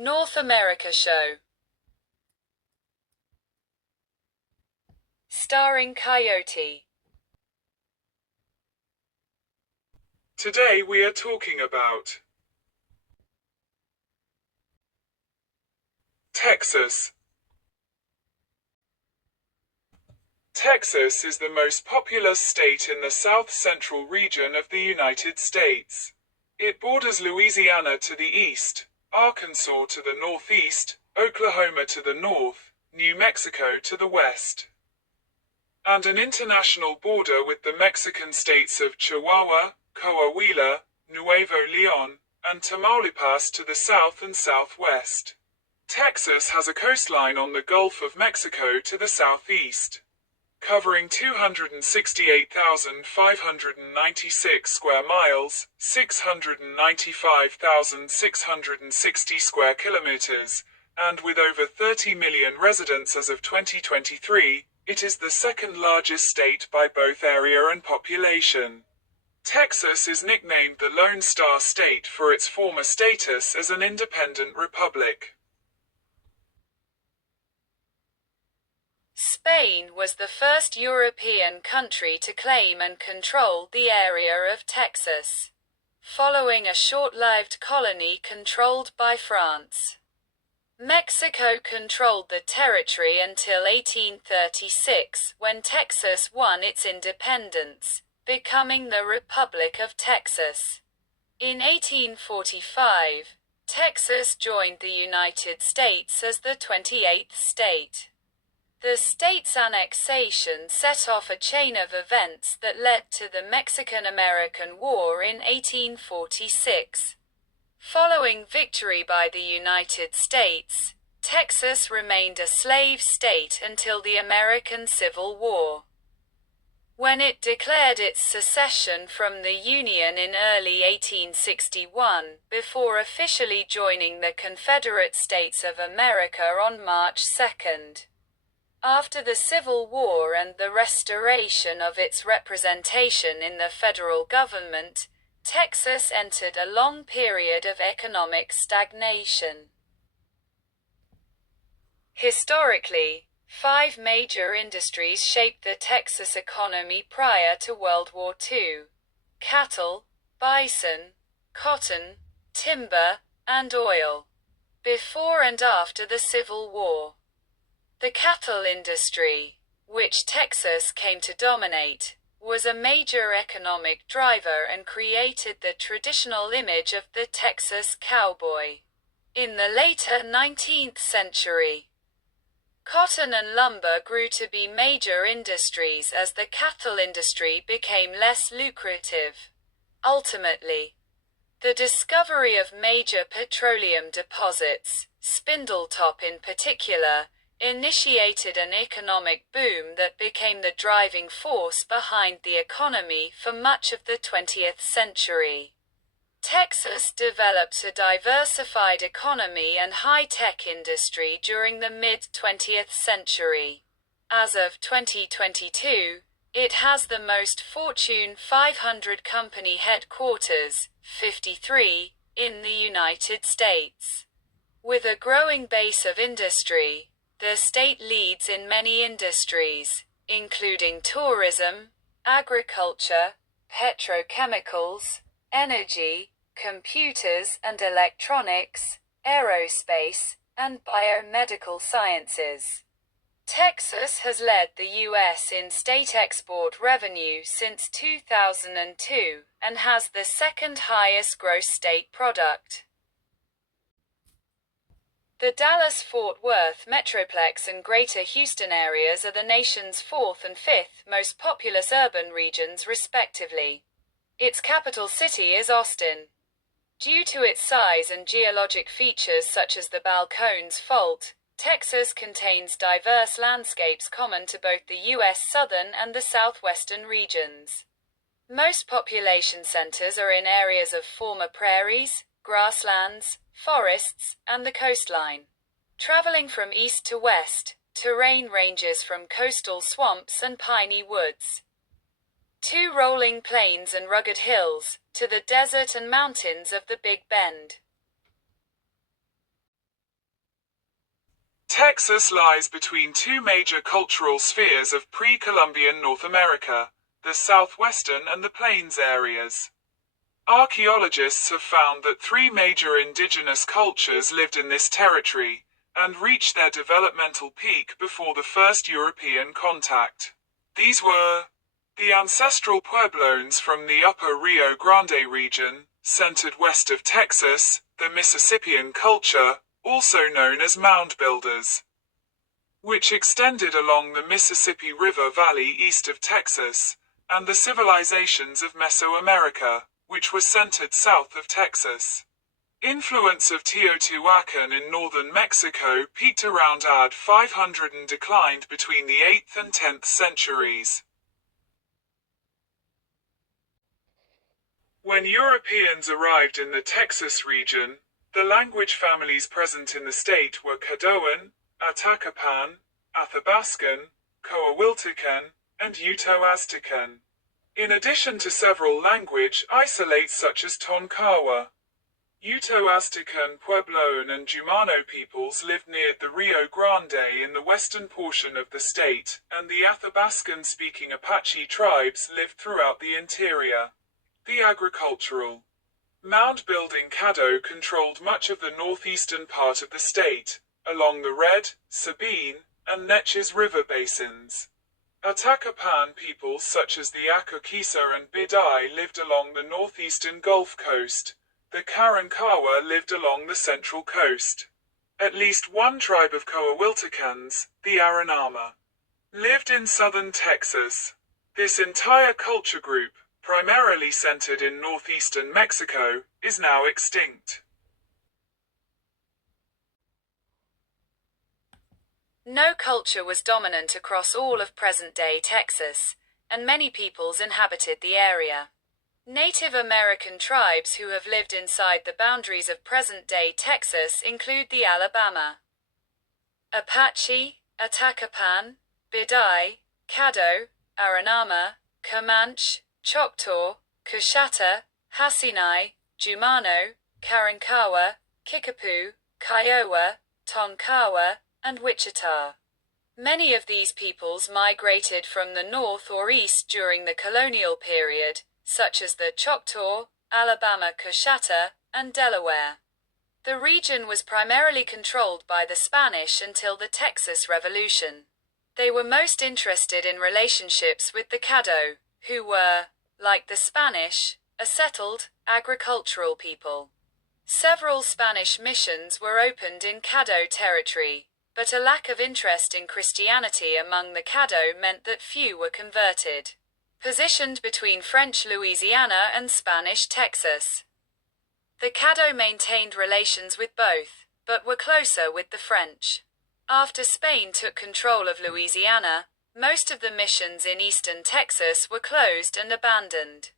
North America Show. Starring Coyote. Today we are talking about Texas. Texas is the most populous state in the south-central region of the United States. It borders Louisiana to the east, Arkansas to the northeast, Oklahoma to the north, New Mexico to the west, and an international border with the Mexican states of Chihuahua, Coahuila, Nuevo León, and Tamaulipas to the south and southwest. Texas has a coastline on the Gulf of Mexico to the southeast, covering 268,596 square miles, 695,660 square kilometers, and with over 30 million residents as of 2023, it is the second largest state by both area and population. Texas is nicknamed the Lone Star State for its former status as an independent republic. Spain was the first European country to claim and control the area of Texas, following a short-lived colony controlled by France. Mexico controlled the territory until 1836, when Texas won its independence, becoming the Republic of Texas. In 1845, Texas joined the United States as the 28th state. The state's annexation set off a chain of events that led to the Mexican-American War in 1846. Following victory by the United States, Texas remained a slave state until the American Civil War, when it declared its secession from the Union in early 1861, before officially joining the Confederate States of America on March 2. After the Civil War and the restoration of its representation in the federal government, Texas entered a long period of economic stagnation. Historically, 5 major industries shaped the Texas economy prior to World War II: cattle, bison, cotton, timber, and oil. Before and after the Civil War, the cattle industry, which Texas came to dominate, was a major economic driver and created the traditional image of the Texas cowboy. In the later 19th century, cotton and lumber grew to be major industries as the cattle industry became less lucrative. Ultimately, the discovery of major petroleum deposits, Spindletop in particular, initiated an economic boom that became the driving force behind the economy for much of the 20th century. Texas developed a diversified economy and high-tech industry during the mid-20th century. As of 2022, it has the most Fortune 500 company headquarters, 53, in the United States. With a growing base of industry, the state leads in many industries, including tourism, agriculture, petrochemicals, energy, computers and electronics, aerospace, and biomedical sciences. Texas has led the U.S. in state export revenue since 2002, and has the second highest gross state product. The Dallas-Fort Worth Metroplex and Greater Houston areas are the nation's 4th and 5th most populous urban regions respectively. Its capital city is Austin. Due to its size and geologic features such as the Balcones Fault, Texas contains diverse landscapes common to both the U.S. southern and the southwestern regions. Most population centers are in areas of former prairies, grasslands, forests, and the coastline. Traveling from east to west, terrain ranges from coastal swamps and piney woods, to rolling plains and rugged hills, to the desert and mountains of the Big Bend. Texas lies between two major cultural spheres of pre-Columbian North America, the southwestern and the plains areas. Archaeologists have found that three major indigenous cultures lived in this territory, and reached their developmental peak before the first European contact. These were the ancestral Pueblones from the upper Rio Grande region, centered west of Texas, the Mississippian culture, also known as mound builders, which extended along the Mississippi River Valley east of Texas, and the civilizations of Mesoamerica, which were centered south of Texas. Influence of Teotihuacan in northern Mexico peaked around AD 500 and declined between the 8th and 10th centuries. When Europeans arrived in the Texas region, the language families present in the state were Caddoan, Atacapan, Athabascan, Coahuiltecan, and Uto-Aztecan. In addition to several language isolates such as Tonkawa. Uto-Aztecan, Puebloan and Jumano peoples lived near the Rio Grande in the western portion of the state, and the Athabascan-speaking Apache tribes lived throughout the interior. The agricultural mound-building Caddo controlled much of the northeastern part of the state, along the Red, Sabine, and Neches River basins. Atacapan peoples such as the Akokisa and Bidai lived along the northeastern Gulf Coast. The Karankawa lived along the central coast. At least one tribe of Coahuiltecans, the Aranama, lived in southern Texas. This entire culture group, primarily centered in northeastern Mexico, is now extinct. No culture was dominant across all of present-day Texas, and many peoples inhabited the area. Native American tribes who have lived inside the boundaries of present-day Texas include the Alabama Apache, Atacapan, Bidai, Caddo, Aranama, Comanche, Choctaw, Coushatta, Hasinai, Jumano, Karankawa, Kickapoo, Kiowa, Tonkawa, and Wichita. Many of these peoples migrated from the north or east during the colonial period, such as the Choctaw, Alabama Coushatta, and Delaware. The region was primarily controlled by the Spanish until the Texas Revolution. They were most interested in relationships with the Caddo, who were, like the Spanish, a settled, agricultural people. Several Spanish missions were opened in Caddo territory, but a lack of interest in Christianity among the Caddo meant that few were converted. Positioned between French Louisiana and Spanish Texas, the Caddo maintained relations with both, but were closer with the French. After Spain took control of Louisiana, most of the missions in eastern Texas were closed and abandoned.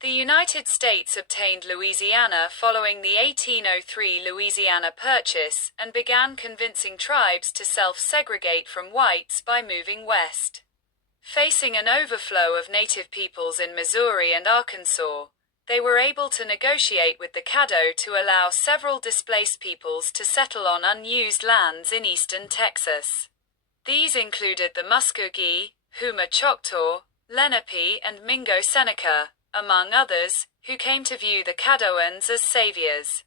The United States obtained Louisiana following the 1803 Louisiana Purchase and began convincing tribes to self-segregate from whites by moving west. Facing an overflow of native peoples in Missouri and Arkansas, they were able to negotiate with the Caddo to allow several displaced peoples to settle on unused lands in eastern Texas. These included the Muskogee, Houma Choctaw, Lenape and Mingo Seneca, among others, who came to view the Caddoans as saviors.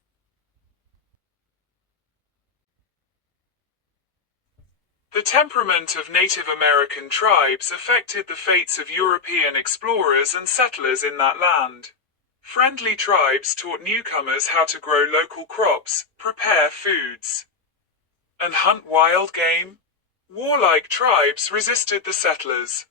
The temperament of Native American tribes affected the fates of European explorers and settlers in that land. Friendly tribes taught newcomers how to grow local crops, prepare foods, and hunt wild game. Warlike tribes resisted the settlers.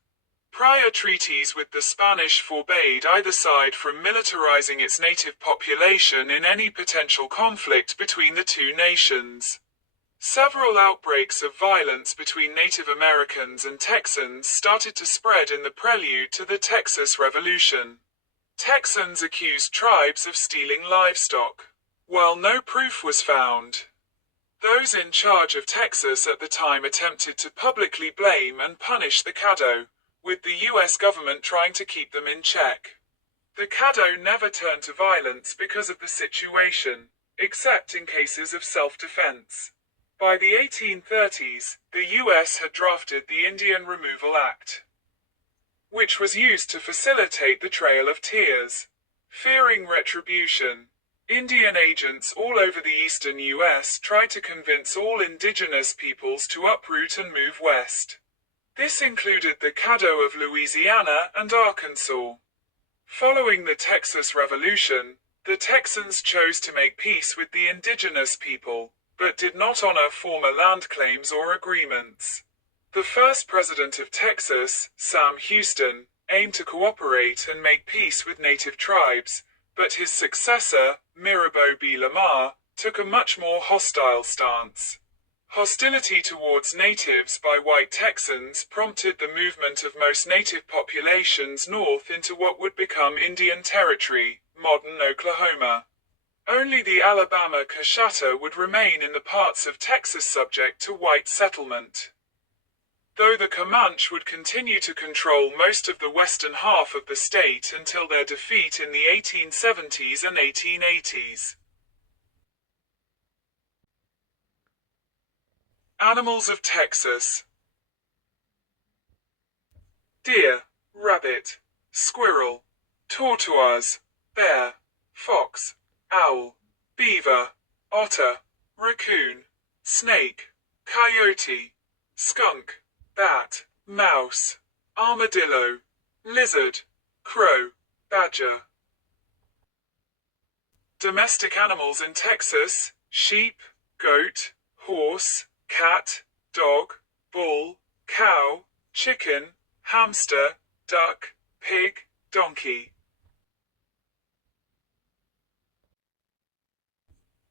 Prior treaties with the Spanish forbade either side from militarizing its native population in any potential conflict between the two nations. Several outbreaks of violence between Native Americans and Texans started to spread in the prelude to the Texas Revolution. Texans accused tribes of stealing livestock, while no proof was found. Those in charge of Texas at the time attempted to publicly blame and punish the Caddo, with the U.S. government trying to keep them in check. The Caddo never turned to violence because of the situation, except in cases of self-defense. By the 1830s, the U.S. had drafted the Indian Removal Act, which was used to facilitate the Trail of Tears. Fearing retribution, Indian agents all over the eastern U.S. tried to convince all indigenous peoples to uproot and move west. This included the Caddo of Louisiana and Arkansas. Following the Texas Revolution, the Texans chose to make peace with the indigenous people, but did not honor former land claims or agreements. The first president of Texas, Sam Houston, aimed to cooperate and make peace with native tribes, but his successor, Mirabeau B. Lamar, took a much more hostile stance. Hostility towards natives by white Texans prompted the movement of most native populations north into what would become Indian Territory, modern Oklahoma. Only the Alabama Coshata would remain in the parts of Texas subject to white settlement, though the Comanche would continue to control most of the western half of the state until their defeat in the 1870s and 1880s. Animals of Texas: deer, rabbit, squirrel, tortoise, bear, fox, owl, beaver, otter, raccoon, snake, coyote, skunk, bat, mouse, armadillo, lizard, crow, badger. Domestic animals in Texas: sheep, goat, horse, cat, dog, bull, cow, chicken, hamster, duck, pig, donkey.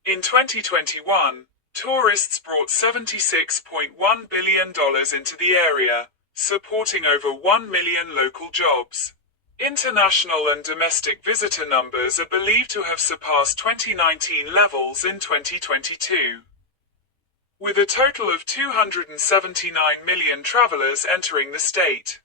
In 2021, tourists brought $76.1 billion into the area, supporting over 1 million local jobs. International and domestic visitor numbers are believed to have surpassed 2019 levels in 2022, with a total of 279 million travelers entering the state.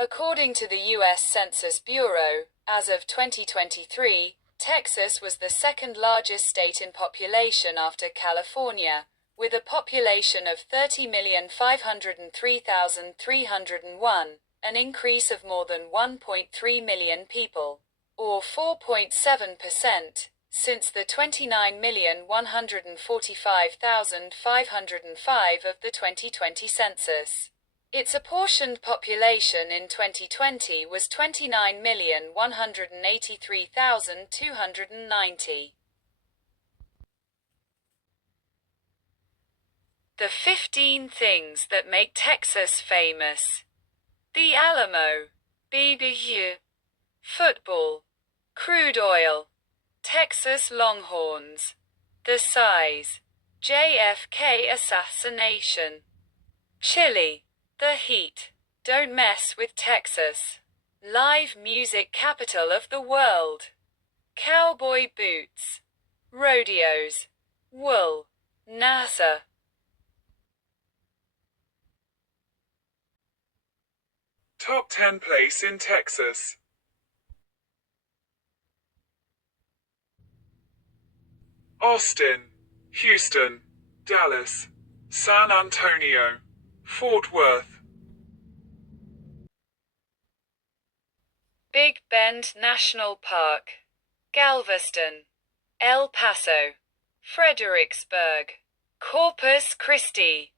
According to the U.S. Census Bureau, as of 2023, Texas was the second largest state in population after California, with a population of 30,503,301, an increase of more than 1.3 million people, or 4.7%, since the 29,145,505 of the 2020 census. Its apportioned population in 2020 was 29,183,290. The 15 things that make Texas famous: the Alamo, BBQ, football, crude oil, Texas Longhorns, the size, JFK assassination, chili, the heat, don't mess with Texas, live music capital of the world, cowboy boots, rodeos, wool, NASA. Top 10 place in Texas. Austin, Houston, Dallas, San Antonio, Fort Worth. Big Bend National Park, Galveston, El Paso, Fredericksburg, Corpus Christi.